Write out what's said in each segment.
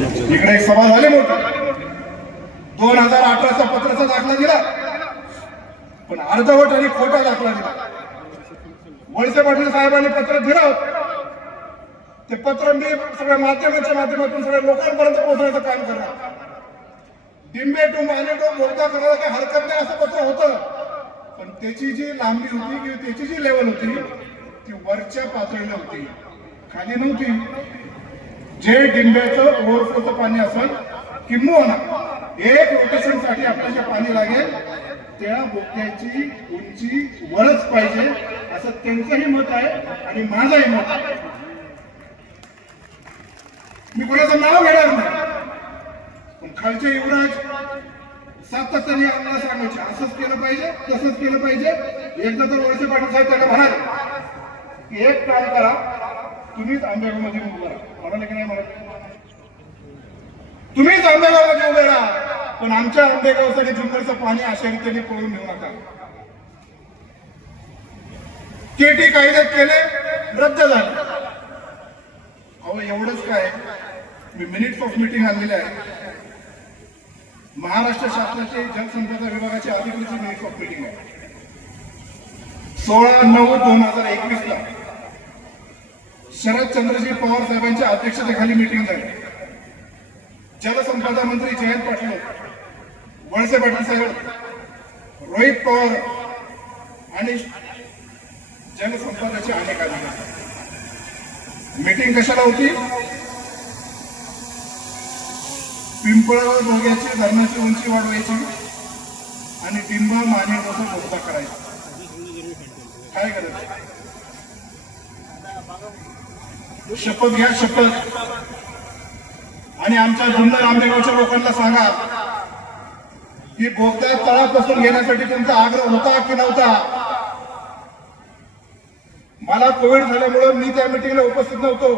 इकडे एक सभा झाली मोठा. दोन हजार अठराचा पत्राचा दाखला दिला. पण अर्धवट आणि खोटा दाखला दिला. वळसे पाटील साहेबांनी पत्र दिलं. ते पत्र मी सगळ्या माध्यमाच्या माध्यमातून सगळ्या लोकांपर्यंत पोहोचण्याचं काम करणार. डिंबे टू माने टू मोर्चा करायला काही हरकत नाही असं पत्र होतं. पण त्याची जी लांबी होती किंवा त्याची जी लेवल होती ती वरच्या पातळीला होती. खाली नव्हती. जे डिंब्याचं ओव्हरफ्लोचं पाणी असेल किंबहुना एक रोटेशनसाठी आपल्याला जे पाणी लागेल त्या बोक्याची उंची वरच पाहिजे असं त्यांचंही मत आहे आणि माझंही मत आहे. मी कोणाचं नाव घेणार नाही पण खालचे युवराज सातत्याने आम्हाला सांगायचे असंच केलं पाहिजे तसंच केलं पाहिजे. एकदा तर वळसे पाटील साहेब त्याला म्हणाले एक काम करा तुम्हीच आंबेगावमध्ये उभं राहा. म्हणाले की नाही म्हणाले तुम्हीच आंबेगावमध्ये उभे राहा. पण आमच्या आंबेगावसाठी जुन्नरचं पाणी अशा रीतीने पळून घेऊ नका. केटी कायद्यात केले रद्द झाले. अहो एवढंच काय? मी मिनिट्स ऑफ मिटिंग आणलेले आहे. महाराष्ट्र शासनाचे जलसंपदा विभागाची अधिकृत मिनिट्स ऑफ मिटिंग आहे. सोळा नऊ दोन हजार एकवीस ला शरद चंद्रजी पवार साहेबांच्या अध्यक्षतेखाली मीटिंग झाली. जलसंपदा मंत्री जयंत पाटील वळसे पाटील साहेब रोहित पवार आणि जलसंपदाचे अनेक अधिकारी मीटिंग कशाला होती? पिंपळ धोग्याची धरणाची उंची वाढवायची आणि टिंबा मानेगावचा मोठा करायचा. काय करायचं शपथ घ्या शपथ. आणि आमच्या जुन्नर आंबेगावच्या लोकांना सांगा की बोगद्या तळापासून घेण्यासाठी तुमचा आग्रह होता की नव्हता? मला कोविड झाल्यामुळे मी त्या मिटिंगला उपस्थित नव्हतो.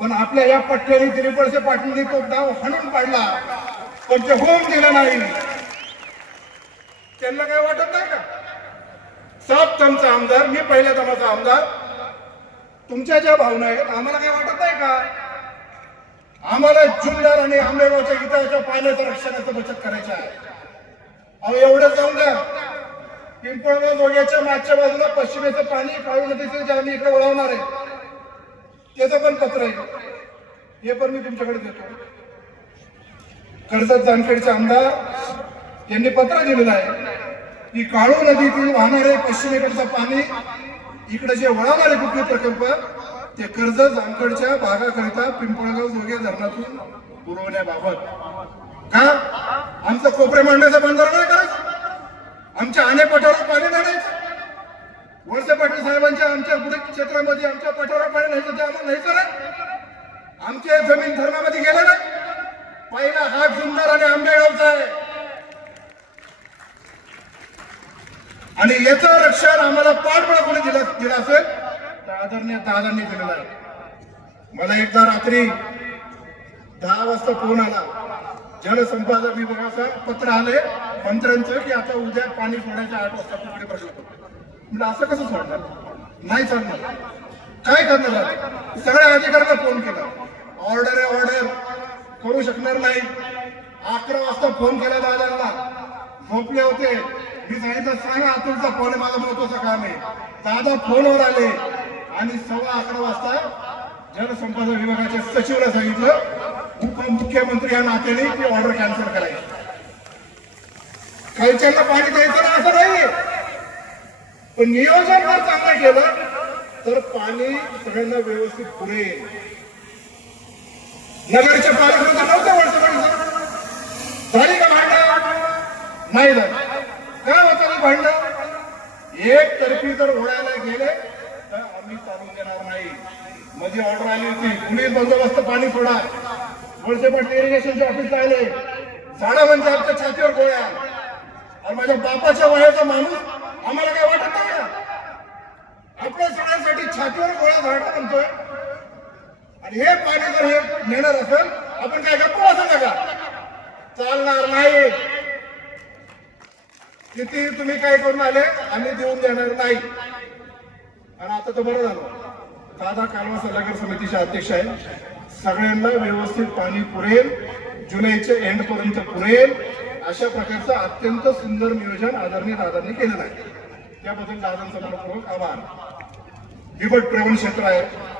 पण आपल्या या पट्ट्याने तिरुपळचे पाठीमध्ये तो डाव हाणून पाडला. पण ते होऊन दिला नाही. त्यांना काय वाटत नाही का? सात टमचा आमदार मी पहिल्या दमाचा आमदार. तुमच्या ज्या भावना आहेत आम्हाला काय वाटत नाही का? आम्हाला जुन्नर आणि आंबेगावच्या हिताच्या पाण्याचं रक्षणाचं बचत करायचं आहे. अहो एवढं जाऊन द्या. पिंपळगाव जोग्याच्या मागच्या बाजूला पश्चिमेचं पाणी काळू नदीचं जे आम्ही इकडे वळवणार आहे. त्याचं पण पत्र आहे. हे पण मी तुमच्याकडे देतो. कर्जत जामखेडचे आमदार यांनी पत्र दिलेलं आहे की काळू नदीतील वाहणारे पश्चिमेकडचं पाणी इकडे जे वळवणारे कुठले प्रकल्प ते कर्ज जामकडच्या भागाकरिता पिंपळगाव जोगे धरणातून पुरवण्याबाबत. का? आमचं कोपरे मांडण्याचा बंधारा नाही करायचं आमच्या आणे पठारात पाणी नाही वळसे पाटील साहेबांच्या आमच्या पुढे क्षेत्रामध्ये आमच्या पठारावर पाणी न्यायचं ते आम्हाला न्यायचं नाही आमच्या जमीन धर्मामध्ये गेलं नाही पहिला हा जुन्नर आणि आंबेगावचा आहे आणि याचं रक्षण आम्हाला पाठबळ कोणी दिलं दिलं असेल तर आदरणीय दादांनी दिलेलं आहे. मला एकदा रात्री दहा वाजता फोन आला. जलसंपादन विभागाचं पत्र आले मंत्र्यांचं की आता उद्या पाणी सोडायच्या आठ वाजता तुकडे प्रश्न म्हणजे असं कसं सोडणार? नाही चालणार. काय करणार सगळ्या अधिकाऱ्यांना फोन केला. ऑर्डर आहे ऑर्डर करू शकणार नाही. अकरा वाजता फोन केला दादांना. झोपले होते. मी सांगितलं सांगा अतुलचा फोन माझा महत्वाचं काम आहे. दादा फोनवर आले आणि सव्वा अकरा वाजता जलसंपदा विभागाच्या सचिवला सांगितलं उपमुख्यमंत्री या नात्याने ती ऑर्डर कॅन्सल करायची. खालच्यांना पाणी द्यायचं ना असं नाही पण नियोजन जर चांगलं केलं तर पाणी सगळ्यांना व्यवस्थित पुरेल नगरच्या पालकमंत्री नव्हतं वर्ष झाली का भांडण? नाही झालं. एक तर्फी जर ओढायला गेले तर आम्ही चालू देणार नाही. माझी ऑर्डर आली होती पोलीस बंदोबस्त पाणी सोडा. वळसे पाटील इरिगेशनच्या ऑफिसला आले. झाडा म्हणजे आमच्या छातीवर गोळ्या. आणि माझ्या बापाच्या वयाचा माणूस आम्हाला काय वाटत नाही आपल्या सगळ्यांसाठी छातीवर गोळ्या झाडा म्हणतोय. आणि हे पाणी जर हे नेणार असेल आपण काय गप्प असं नका. चालणार नाही. किती तुम्ही काय करून आले? आम्ही देऊन देणार नाही. आणि आता तर बरं झालं. दादा कालवा सल्लागार समितीचे अध्यक्ष आहे सगळ्यांना व्यवस्थित पाणी पुरेल. जुलैच्या एंड पर्यंत पुरेल. अशा प्रकारचं अत्यंत सुंदर नियोजन आदरणीय दादांनी केलेलं आहे. त्याबद्दल दादांचा मनपूर्वक आभार. बिबट प्रवण क्षेत्र आहे.